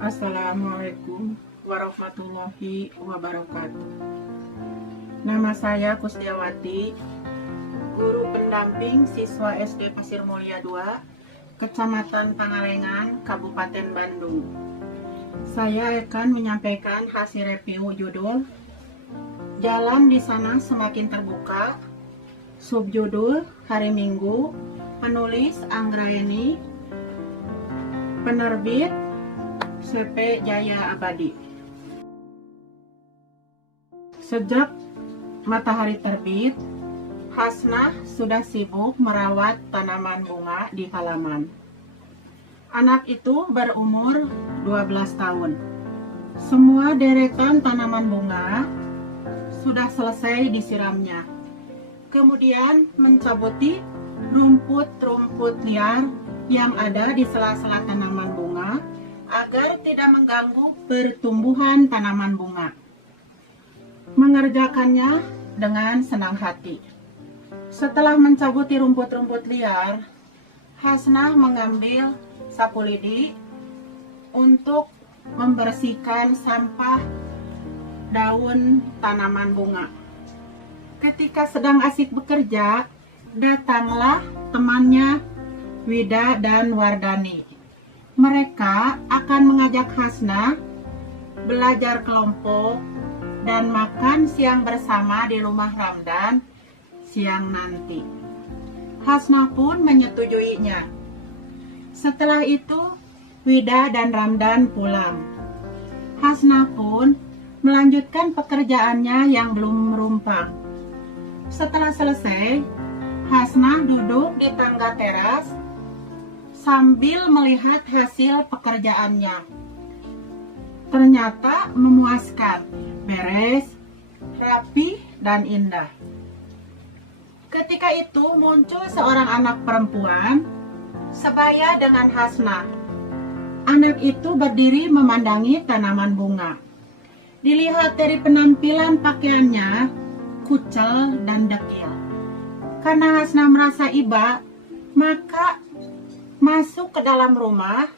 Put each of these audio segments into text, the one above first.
Assalamualaikum warahmatullahi wabarakatuh. Nama saya Kusdiawati, guru pendamping siswa SD Pasir Mulia 2, Kecamatan Pangalengan, Kabupaten Bandung. Saya akan menyampaikan hasil review judul Jalan di Sana Semakin Terbuka, subjudul Hari Minggu, penulis Anggraeni, penerbit CP Jaya Abadi. Sejak matahari terbit, Hasnah sudah sibuk merawat tanaman bunga di halaman. Anak itu berumur 12 tahun. Semua deretan tanaman bunga sudah selesai disiramnya. Kemudian mencabuti rumput-rumput liar yang ada di sela-sela tanaman bunga agar tidak mengganggu pertumbuhan tanaman bunga. Mengerjakannya dengan senang hati. Setelah mencabuti rumput-rumput liar, Hasnah mengambil sapu lidi untuk membersihkan sampah daun tanaman bunga. Ketika sedang asik bekerja, datanglah temannya Wida dan Wardani. Mereka akan mengajak Hasnah belajar kelompok dan makan siang bersama di rumah Ramdan siang nanti. Hasnah pun menyetujuinya. Setelah itu, Wida dan Ramdan pulang. Hasnah pun melanjutkan pekerjaannya yang belum merumpang. Setelah selesai, Hasnah duduk di tangga teras sambil melihat hasil pekerjaannya. Ternyata memuaskan, beres, rapi, dan indah. Ketika itu muncul seorang anak perempuan sebaya dengan Hasnah. Anak itu berdiri memandangi tanaman bunga. Dilihat dari penampilan pakaiannya, kucel dan dekil. Karena Hasnah merasa iba, maka masuk ke dalam rumah,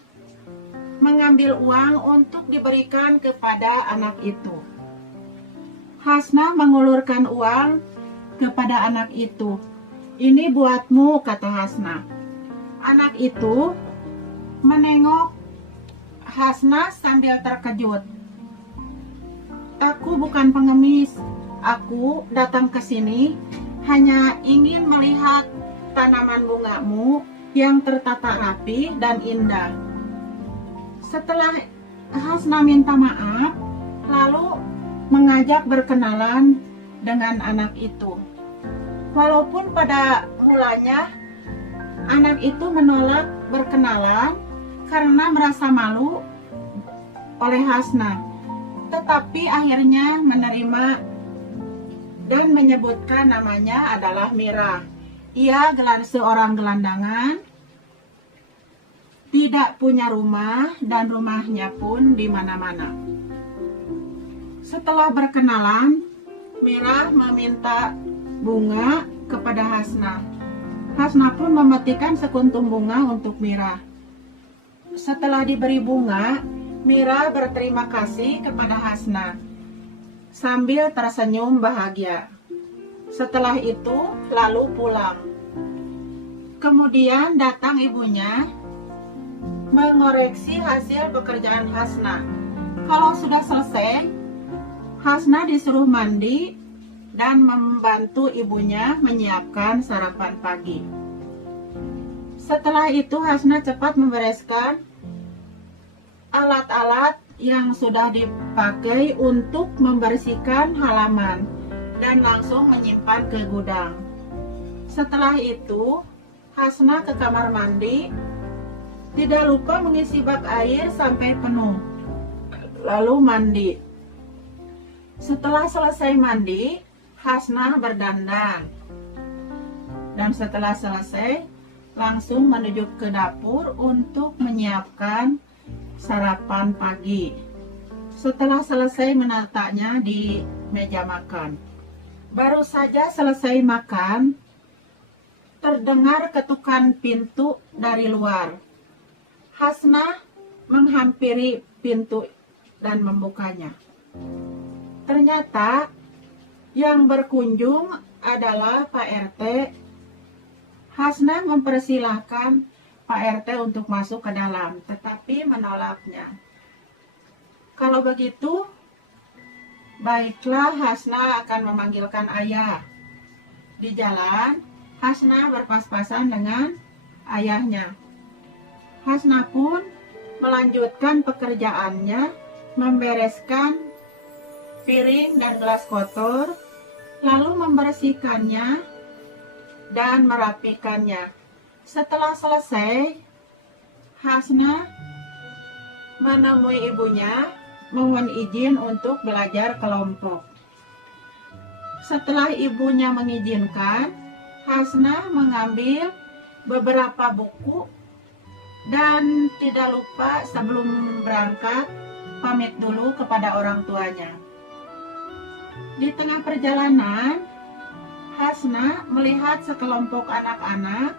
mengambil uang untuk diberikan kepada anak itu. Hasnah mengulurkan uang kepada anak itu. "Ini buatmu," kata Hasnah. Anak itu menengok Hasnah sambil terkejut. "Aku bukan pengemis. Aku datang ke sini hanya ingin melihat tanaman bungamu yang tertata rapi dan indah." Setelah Hasnah minta maaf, lalu mengajak berkenalan dengan anak itu. Walaupun pada mulanya anak itu menolak berkenalan karena merasa malu oleh Hasnah, tetapi akhirnya menerima dan menyebutkan namanya adalah Mira. Ia seorang gelandangan, tidak punya rumah dan rumahnya pun di mana-mana. Setelah berkenalan, Mira meminta bunga kepada Hasnah. Hasnah pun memetikkan sekuntum bunga untuk Mira. Setelah diberi bunga, Mira berterima kasih kepada Hasnah sambil tersenyum bahagia. Setelah itu lalu pulang. Kemudian datang ibunya mengoreksi hasil pekerjaan Hasnah. Kalau sudah selesai, Hasnah disuruh mandi dan membantu ibunya menyiapkan sarapan pagi. Setelah itu Hasnah cepat membereskan alat-alat yang sudah dipakai untuk membersihkan halaman dan langsung menyimpan ke gudang. Setelah itu, Hasnah ke kamar mandi, tidak lupa mengisi bak air sampai penuh, lalu mandi. Setelah selesai mandi, Hasnah berdandan, dan setelah selesai langsung menuju ke dapur untuk menyiapkan sarapan pagi. Setelah selesai menatanya di meja makan. Baru saja selesai makan, terdengar ketukan pintu dari luar. Hasnah menghampiri pintu dan membukanya. Ternyata yang berkunjung adalah Pak RT. Hasnah mempersilahkan Pak RT untuk masuk ke dalam, tetapi menolaknya. Kalau begitu, baiklah, Hasnah akan memanggilkan ayah. Di jalan, Hasnah berpas-pasan dengan ayahnya. Hasnah pun melanjutkan pekerjaannya, membereskan piring dan gelas kotor, lalu membersihkannya dan merapikannya. Setelah selesai, Hasnah menemui ibunya, mohon izin untuk belajar kelompok. Setelah ibunya mengizinkan, Hasnah mengambil beberapa buku dan tidak lupa sebelum berangkat pamit dulu kepada orang tuanya. Di tengah perjalanan, Hasnah melihat sekelompok anak-anak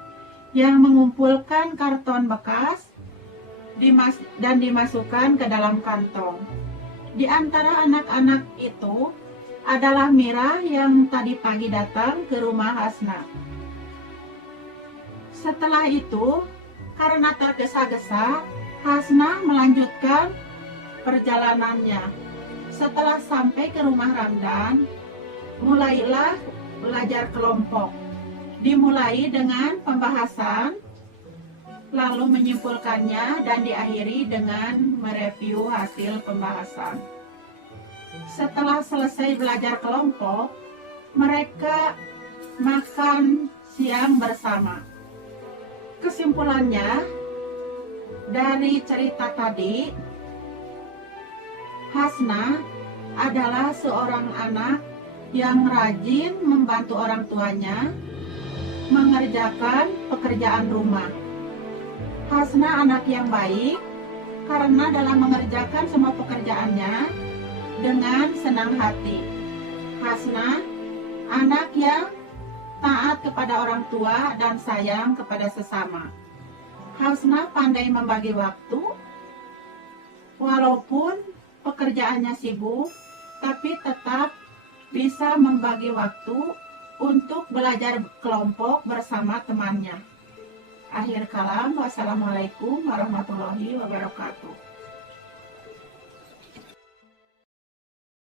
yang mengumpulkan karton bekas dan dimasukkan ke dalam kantong. Di antara anak-anak itu adalah Mira yang tadi pagi datang ke rumah Hasnah. Setelah itu, karena tergesa-gesa, Hasnah melanjutkan perjalanannya. Setelah sampai ke rumah Ramdan, mulailah belajar kelompok. Dimulai dengan pembahasan, lalu menyimpulkannya dan diakhiri dengan mereview hasil pembahasan. Setelah selesai belajar kelompok, mereka makan siang bersama. Kesimpulannya, dari cerita tadi, Hasnah adalah seorang anak yang rajin membantu orang tuanya mengerjakan pekerjaan rumah. Hasnah anak yang baik karena dalam mengerjakan semua pekerjaannya dengan senang hati. Hasnah anak yang taat kepada orang tua dan sayang kepada sesama. Hasnah pandai membagi waktu, walaupun pekerjaannya sibuk, tapi tetap bisa membagi waktu untuk belajar kelompok bersama temannya. Akhir kalam, wassalamualaikum warahmatullahi wabarakatuh.